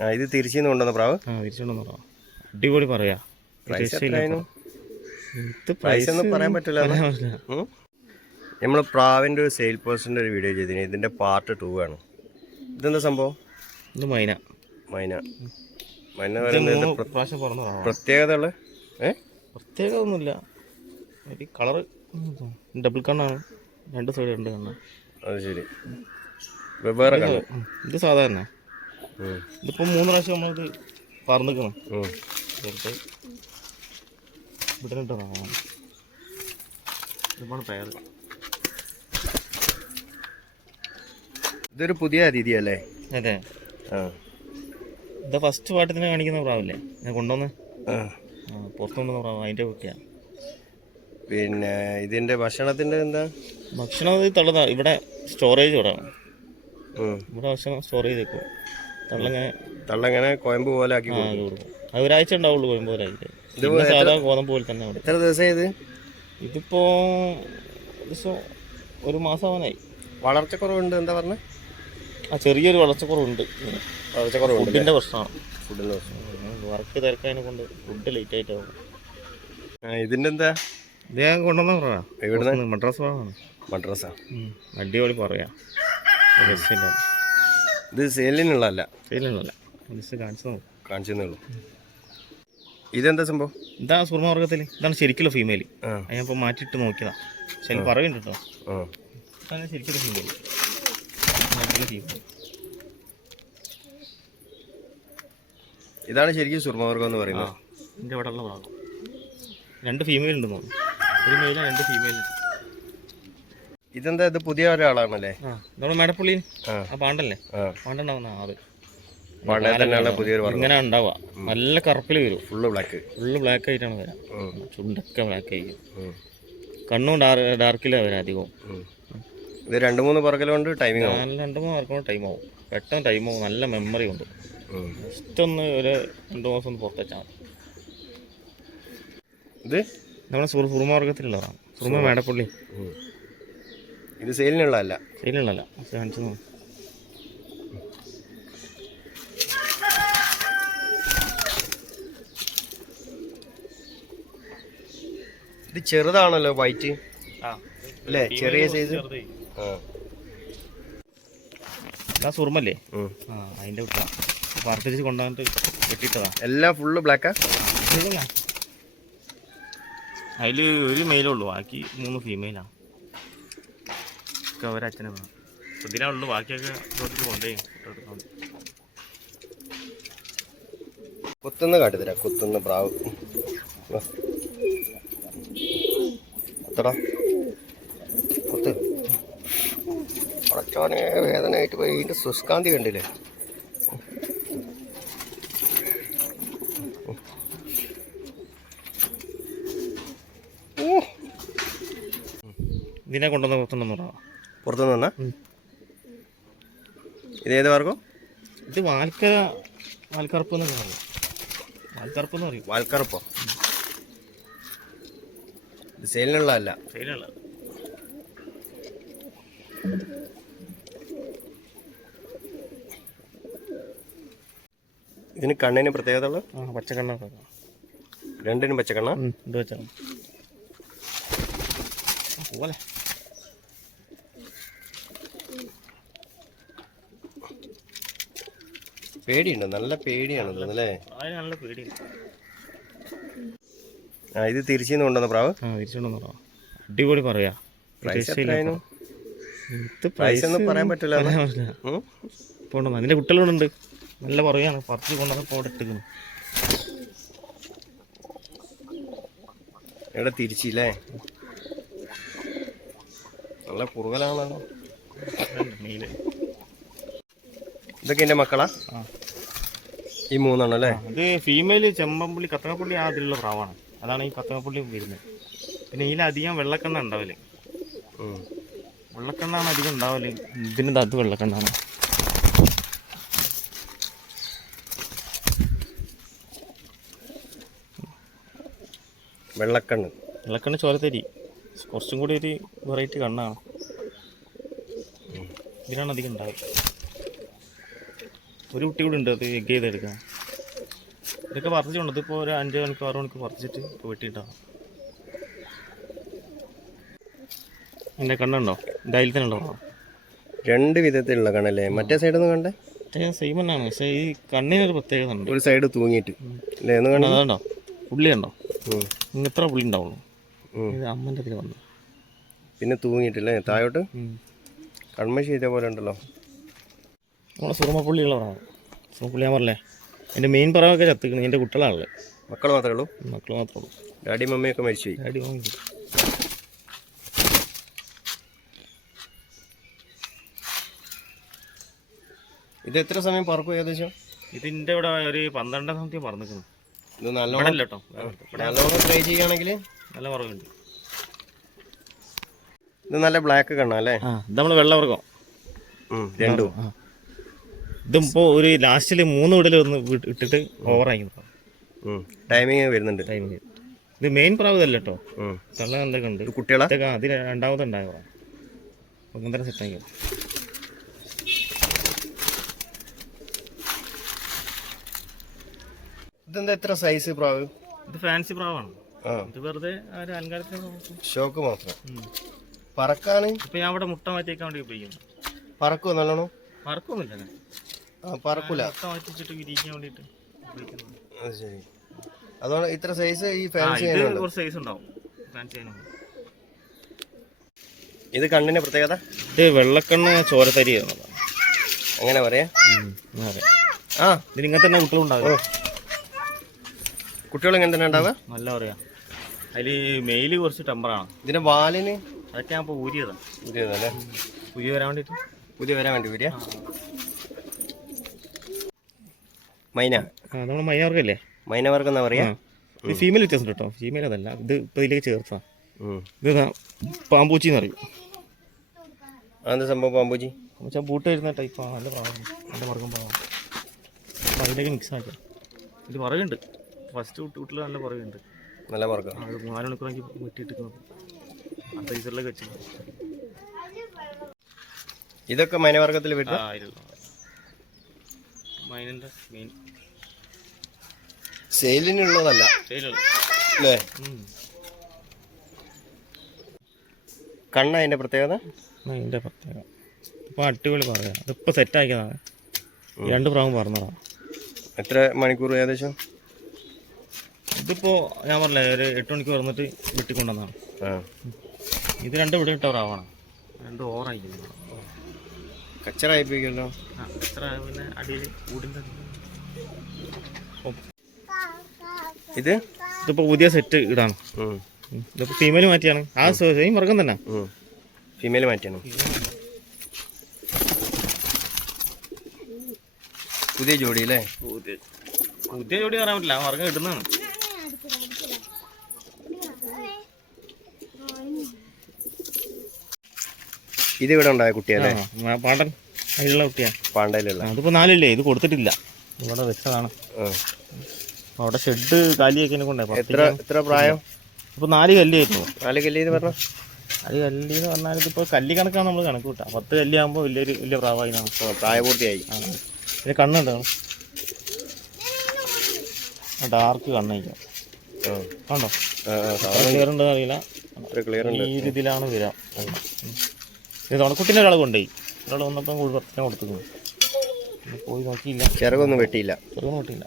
ആ ഇത് തിരിച്ചു കൊണ്ടുവന്ന പ്രാവ്? ആ അടിപൊളി പറയാ. പ്രൈസ് ഒന്നും പറയാൻ പറ്റില്ല നമ്മൾ പ്രാവിന്റെ ഒരു സെയിൽ പേഴ്സന്റെ ഒരു വീഡിയോ ചെയ്തിന് ഇതിന്റെ പാർട്ട് ടു ആണ്. ഇതെന്താ സംഭവം? ഇത് മൈന. മൈന. മൈന പ്രത്യേകത ഏ? പ്രത്യേകത ഒന്നുമില്ല ഒരു കളറ് ഡബിൾ കണ്ണാണ് രണ്ട് സൈഡ് രണ്ട് കണ്ണ് അത് ശരി. വെവ്വേറെ കണ്ണ് ഇത് സാധാരണ. ഇതിപ്പോൾ മൂന്ന് പ്രാവശ്യം നമ്മളിത് പറന്നിക്കണം. ഇവിടെ ഇതാണ് പേര് ഇതൊരു പുതിയ അതിഥിയല്ലേ അതെ. ആ. ഇത് ഫസ്റ്റ് പാട്ടത്തിന് കാണിക്കുന്ന പ്രാവില്ലേ? ഞാൻ കൊണ്ടുവന്ന്? പുറത്ത് കൊണ്ടുവന്ന പ്രാവ് അതിന്റെ കുട്ടിയാണ് പിന്നെ ഇതിന്റെ ഭക്ഷണത്തിന്റെ എന്താ? ഭക്ഷണം ഇവിടെ സ്റ്റോറേജ് ഇവിടെ. ഇവിടെ ഭക്ഷണം സ്റ്റോർ ചെയ്ത് വെക്കും തള്ളങ്ങനെ തള്ളങ്ങനെ കോയമ്പ് പോലെ ആക്കി കൊടുക്കും. അത് ഒരാഴ്ച ഉണ്ടാവുള്ളൂ കോയമ്പോലായിട്ട് പിന്നെ സാധാ ഗോതമ്പ് പോലെ തന്നെ എത്ര ദിവസം ഇത്? ഇതിപ്പോ ദിവസം ഒരു മാസം ആവാനായി. വളർച്ചക്കുറവുണ്ട് എന്താ പറഞ്ഞ? ആ ചെറിയൊരു വളർച്ച കുറവുണ്ട് വളർച്ചക്കുറവുണ്ട് വളർച്ചക്കുറവുണ്ട് ഫുഡിന്റെ പ്രശ്നമാണ്. ഫുഡിന്റെ പ്രശ്നം വർക്ക് തിരക്കായതിനെ കൊണ്ട് ഫുഡ് ലേറ്റ് ആയിട്ട് ഇതിന്റെ എന്താ ഇത് ഞാൻ കൊണ്ടുവന്ന പറയാ എവിടുന്ന്? മദ്രാസ് മദ്രസ അടിപൊളി പറയാ. ഇത് സെയിലിനുള്ളതല്ല. സെയിലിനുള്ള ജസ്റ്റ് കാണിച്ചു കാണിച്ചതേ ഉള്ളൂ ഇതെന്താ സംഭവം? ഇതാ സുർമാർഗത്തിൽ ഇതാണ് ശരിക്കുള്ള ഫീമെയിൽ അതിനപ്പോ മാറ്റിട്ട് മാറ്റിയിട്ട് നോക്കിയതാ. ശരി പറയുന്നുണ്ട് കേട്ടോ ഇതാണ് ശരിക്കുള്ള ഫീമെയിൽ ഇതാണ് ശരിക്കും സുർമവർഗം എന്ന് പറയുന്നത്. എന്റെ ഇവിടെ ഉള്ള ഭാഗം. രണ്ട് ഫീമെയിൽ ഉണ്ട് തോന്നുന്നു. ഒരു മെയിലാണ് രണ്ട് ഫീമെയിൽ ഉണ്ട്. ഇതെന്താ ഇത് പുതിയ ഒരാളാണല്ലേ? നമ്മുടെ മേടപ്പള്ളി. ആ. പാണ്ടല്ലേ? പാണ്ടുണ്ടാവുന്ന ഇങ്ങനെ ഉണ്ടാവുക. നല്ല കറുപ്പിൽ വരും. Full black. ഫുള്ള് ബ്ലാക്ക് ആയിട്ടാണ് വരാം. ചുണ്ടൊക്കെ ബ്ലാക്ക് ആയിരിക്കും. കണ്ണും ഡാർ ഡാർക്കിലാണ് വരാം അധികവും. ഇത് രണ്ട് മൂന്ന് പറക്കലുകൊണ്ട് ടൈമിംഗ് ആവും. രണ്ടു മൂന്ന് മാർക്കോട് ടൈം ആവും പെട്ടെന്ന് ടൈം ആവും നല്ല മെമ്മറി ഉണ്ട്. ജസ്റ്റ് ഒന്ന് ഒരു രണ്ട് മാസം ഒന്ന് പുറത്ത് വെച്ചാൽ ഇത്? നമ്മുടെ സുർ സുറുമാർഗത്തിലുള്ളതാണ് സുറുമ മേടപ്പള്ളി. ഇത് സെയിലിനുള്ളതല്ല. ശരിയുള്ളല്ല കാണിച്ചു ഇത് ചെറുതാണല്ലോ വൈറ്റ് അല്ലേ? ചെറിയ സൈസ് ആ ആ സുറുമല്ലേ ആ അതിന്റെ കുട്ടാ വറുത്തിരിച്ച് കൊണ്ടുവന്നിട്ട് വെട്ടിട്ടതാ എല്ലാം ഫുള്ള് ബ്ലാക്കാ അതിൽ ഒരു മെയിലേ ഉള്ളൂ. ബാക്കി മൂന്ന് ഫീമെയിലാണ് ഒക്കെ അവരച്ഛനെ വേണം. ഇതിലാ ഉള്ളൂ ബാക്കിയൊക്കെ ഇതോട്ട് കൊണ്ടുപോയി. കുത്തുന്ന കാട്ടിത്തരാ കുത്തുന്ന പ്രാവ്. കുത്തടാ കുത്ത്. പടച്ചോനെ വേദനയായിട്ട് പോയി. ഇതിന്റെ സുസ്കാന്തി കണ്ടില്ലേ? ഇതിനെ കൊണ്ടുവന്ന് പുറത്തുണ്ടെന്ന് പറയാം പുറത്തുനിന്ന്? വന്ന ഇത് ഏത് വർഗം ഇത് വാൽക്കര വാൽക്കറുപ്പ് എന്നൊക്കെ പറയും. വാൽക്കറുപ്പ് എന്ന് പറയും. വാൽക്കറുപ്പോ. ഇത് സെയിലിനുള്ളതല്ല. സെയിലുള്ള ഇതിന് കണ്ണിന് പ്രത്യേകത ഉള്ള പച്ചക്കണ്ണ രണ്ടിനും പച്ചക്കണ്ണ? ഇത് വെച്ചാൽ പോലെ. പേടിയുണ്ട്? നല്ല പേടിയാണ് തോന്നുന്നല്ലേ നല്ല പേടിയുണ്ട്. ആ ഇത് തിരിച്ചു കൊണ്ടുവന്ന പ്രാവ്. പറയാം. അടിപൊളി പറയാ പ്രൈസ് ഇത് ഒന്നും പറയാൻ പറ്റില്ല ഉണ്ടെന്ന് അതിന്റെ കുട്ടികളുണ്ട് നല്ല പറയാണ് പറിച്ച് കൊണ്ടുവന്നപ്പോൾ അവിടെ എവിടെ തിരിച്ചില്ലേ? നല്ല കുറുകലാണല്ലോ. ഇതൊക്കെ എന്റെ മക്കളാ? ഈ മൂന്നെണ്ണം അല്ലേ? ഇത് ഫീമെയിൽ ചെമ്പമ്പുള്ളി കത്തങ്ങപ്പുള്ളി ആ അതിലുള്ള പ്രാവാണ്. അതാണ് ഈ കത്തങ്ങപ്പുള്ളി വരുന്നത്. പിന്നെ ഇതിലധികം വെള്ളക്കണ്ണ ഉണ്ടാവില്ല വെള്ളക്കെണ്ണാണ് വെള്ളക്കണ്ണാണ് അധികം ഉണ്ടാവില്ല ഇതിന്റെ അത് വെള്ളക്കണ്ണാണ്. വെള്ളക്കണ്ണ്. വെള്ളക്കണ്ണ് ചോരത്തരി. കുറച്ചും കൂടി ഒരു വെറൈറ്റി കണ്ണാണ്. ഇതിനാണ് അധികം ഉണ്ടാവുക ഒരു കുട്ടി കൂടെ ഉണ്ട് അത് എഗ് ചെയ്തെടുക്കാം. ഇതൊക്കെ വർദ്ധിച്ചുണ്ട് ഇതിപ്പോൾ ഒരു അഞ്ച് മണിക്കൂർ ആറ് മണിക്കൂർ വർദ്ധിച്ചിട്ട് ഇപ്പോൾ വെട്ടിയിട്ടാണ് എന്റെ കണ്ണുണ്ടോ? അതിൽ തന്നെ ഉണ്ടോ രണ്ട് വിധത്തിലുള്ള കണ്ണല്ലേ? മറ്റേ സൈഡിൽ നിന്ന് കണ്ടേ? സെയിം തന്നെയാണ്. പക്ഷേ ഈ കണ്ണിനൊരു പ്രത്യേകത ഉണ്ട്. ഒരു സൈഡ് തൂങ്ങിയിട്ട്. അല്ലേ എന്ന് കണ്ടോ? അതുണ്ടോ? പുള്ളി ഉണ്ടോ ഇത്ര പുള്ളി ഉണ്ടാവുള്ളൂ. ഇത് അമ്മന്റെ അതിൽ വന്നു. പിന്നെ തൂങ്ങിയിട്ടില്ലേ? താഴോട്ട്? കൺമശി ഇതേപോലെ ഉണ്ടല്ലോ. നമ്മളെ സുറുമപ്പുള്ളിയുള്ളവരാണ് സുറുമപ്പുള്ളി ഞാൻ പറഞ്ഞേ എന്റെ മെയിൻ പറവൊക്കെ ചത്തിക്കണം എന്റെ കുട്ടികളാണല്ലേ മക്കൾ മാത്രമേ ഉള്ളൂ? മക്കൾ മാത്രമേ ഉള്ളൂ. ഡാഡി മമ്മിയൊക്കെ മരിച്ചു ഡാഡി മമ്മി ഇത് എത്ര സമയം പറക്കും ഏകദേശം? ഇതിന്റെ ഇവിടെ ഒരു പന്ത്രണ്ടാം സമയത്ത് പറഞ്ഞിരിക്കുന്നു. ഇത് നല്ലോണം കേട്ടോ. നല്ലോണം ട്രൈ ചെയ്യുകയാണെങ്കിൽ നല്ല പറവുണ്ട് ഇത് നല്ല ബ്ലാക്ക് കണ്ണാ അല്ലേ? ഇത് നമ്മൾ വെള്ളവർഗം ഉം, രണ്ടും. ഇതിപ്പോൾ ഒരു ലാസ്റ്റിൽ മൂന്ന് വിടൽ ഒന്ന് ഇട്ടിട്ട് ഓവറായി ടൈമിങ് വരുന്നുണ്ട്. ടൈമിങ് ഇത് മെയിൻ പ്രാവ് ഇതല്ല കേട്ടോ. കള്ള എന്തൊക്കെ ഉണ്ട് കുട്ടികളെ? അത് രണ്ടാമത് ഉണ്ടായതാണ് ഒന്നര സെറ്റ് ആക്കി ഇതെന്താ എത്ര സൈസ് പ്രാവ്? ഇത് ഫാൻസി പ്രാവാണ്. ഇത് വെറുതെ ഒരു അലങ്കാരത്തിന് ഷോക്ക് മാത്രം. പറക്കാന്? ഇപ്പൊ ഞാൻ അവിടെ മുട്ട മാറ്റിയേക്കാൻ വേണ്ടി ഉപയോഗിക്കുന്നു. പറക്കുമോ നല്ലോണം? പറക്കൊന്നുമില്ല പറക്കൂല. ശരി. അതുകൊണ്ട് ഇത്ര സൈസ് ഈ ഫാൻസി സൈസ് ഉണ്ടാവും. ഇത് കണ്ണിന്റെ പ്രത്യേകത? ഇത് വെള്ളക്കണ്ണ് ചോരത്തരി അങ്ങനെ പറയാ? ആ. ഇതിന് ഇങ്ങനെ തന്നെ കുട്ടികളുണ്ടാകും കുട്ടികൾ ഇങ്ങനെ തന്നെ ഉണ്ടാവുക? നല്ല പറയാ. അതിൽ മെയിൽ കുറച്ച് ടെമ്പറാണ് ഇതിന്റെ വാലിന്? അതൊക്കെ ഞാൻ ഇപ്പൊ ഊരിയതാണ് പുതിയതല്ലേ പുതിയ വരാൻ വേണ്ടിട്ട് പുതിയ വരാൻ വേണ്ടി വരിക മൈന. ആ നമ്മൾ മൈനവർക്കല്ലേ മൈന വർഗം എന്നാ പറയാ ഇത് ഫീമെയിൽ വ്യത്യാസം കേട്ടോ ഫീമെയിൽ അതല്ല. ഇത് ഇപ്പം ഇതിലേക്ക് ചേർത്താ ഇത് പാമ്പൂച്ചി എന്ന് പറയും. അതെന്താ സംഭവം പാമ്പൂച്ചി? വെച്ചാൽ ബൂട്ട് വരുന്ന ടൈപ്പാണ് നല്ല പ്രാവാണ് നല്ല വർഗം പ്രാവാണ് അപ്പം അതിലേക്ക് മിക്സ് ആക്കാം. ഇത് പറയുണ്ട് ഫസ്റ്റ് വീട്ടിൽ നല്ല പറയുണ്ട് നല്ല വർഗം. അത് മൂന്നാൽ മണിക്കൂറാക്കി വെട്ടിയിട്ടിരിക്കുന്നത്. ആ ഫ്രീസറിലേക്ക് വെച്ചിട്ടുണ്ട്. ഇതൊക്കെ മൈനവർഗത്തിൽ വിട്ടു ആ മീൻ. സെയിലിനുള്ളതല്ല. അല്ലേ? കണ്ണ അതിന്റെ പ്രത്യേകത? അതിന്റെ പ്രത്യേകം ഇപ്പോൾ അടിപൊളി പറയാം അതിപ്പോൾ സെറ്റാക്കിയതാണ് രണ്ട് പ്രാവും പറഞ്ഞതാണ് എത്ര മണിക്കൂർ ഏകദേശം? ഇതിപ്പോൾ ഞാൻ പറഞ്ഞില്ലേ ഒരു എട്ട് മണിക്ക് വന്നിട്ട് വെട്ടിക്കൊണ്ടുവന്നതാണ്. ഇത് രണ്ടും ഇവിടെ ഇട്ട പ്രാവാണ് രണ്ട് ആ പിന്നെ അടിയിൽ കൂടിന്റെ ഇത്? ഇതിപ്പോൾ പുതിയ സെറ്റ് ഇടാണ്. ഇതിപ്പോൾ ഫീമെയിൽ മാറ്റിയാണ്. ആ സെയിം വർഗം തന്നെ. ഫീമെയിൽ മാറ്റിയാണ്. പുതിയ ജോഡി അല്ലേ? പുതിയ പുതിയ ജോഡി പറയാൻ പറ്റില്ല. ആ വർഗം ഇടുന്നതാണ് ഇത് ഇവിടെ ഉണ്ടായ കുട്ടിയല്ലേ? പാണ്ടൻ അതിലുള്ള കുട്ടിയാണ് പാണ്ടയിലുള്ള. അതിപ്പോ നാലില്ലേ? ഇത് കൊടുത്തിട്ടില്ല. ഇവിടെ വെച്ചതാണ്. അവിടെ ഷെഡ് കാലിയൊക്കെ കൊണ്ടേ എത്ര എത്ര പ്രായം? ഇപ്പൊ നാല് കല്ലിയായിരുന്നു നാല് കല്ലി എന്ന് പറഞ്ഞ? അത് കല്ലി എന്ന് പറഞ്ഞാൽ ഇതിപ്പോൾ കല്ലി കണക്കാണ് നമ്മൾ കണക്ക് കൂട്ടാം. പത്ത് കല്ലി ആകുമ്പോൾ വലിയൊരു വലിയ പ്രാവായി നമുക്ക് പ്രായപൂർത്തിയായി. പിന്നെ കണ്ണുണ്ട്. ഡാർക്ക് കണ്ണയിക്കാം. കണ്ടോ? ക്ലിയർ ഉണ്ടെന്ന് അറിയില്ല. ഇത്ര ക്ലിയർ ഉണ്ട്? ഈ രീതിയിലാണ് വരിക തുണക്കുട്ടിന്റെ ഒരാൾ കൊണ്ടുപോയി. ഒരാൾ വന്നപ്പം കൂടുതൽ കൊടുത്തു പോയി നോക്കിയില്ല. ചിറകൊന്നും വെട്ടിയില്ല. ചെറുതൊന്നും കിട്ടിയില്ല